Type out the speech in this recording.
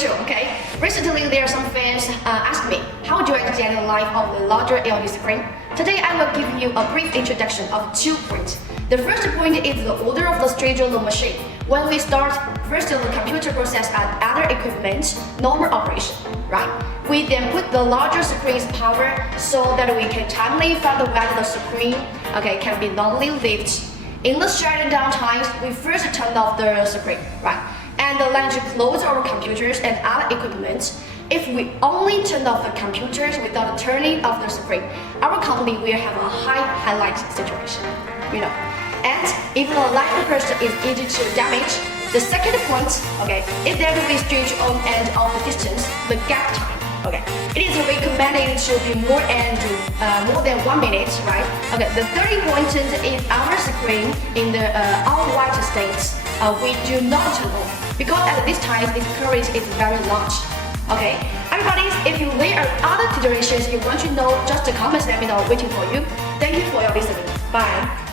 Rachel, okay? Recently, there are some fans asked me, how do I extend the life of the larger LED screen? Today, I will give you a brief introduction of 2 points. The first point is the order of the schedule of the machine. When we start, first the computer process and other equipment, normal operation, right? We then put the larger screen's power so that we can timely find whether the screen, can be normally lit. In the shutting down times, we first turn off the screen, right? And let you close our computers and other equipment. If we only turn off the computers without turning off the screen, our company will have a high highlight situation, And if the light burst is easy to damage, the second point, is that we switch on and off the distance, the gap time. It is recommended to be more than 1 minute, right? The third point is our screen in the all white state. We do not turn on because at this time the current is very large. Everybody, if there are other situations you want to know, just comment, let me know. Waiting for you. Thank you for your listening. Bye.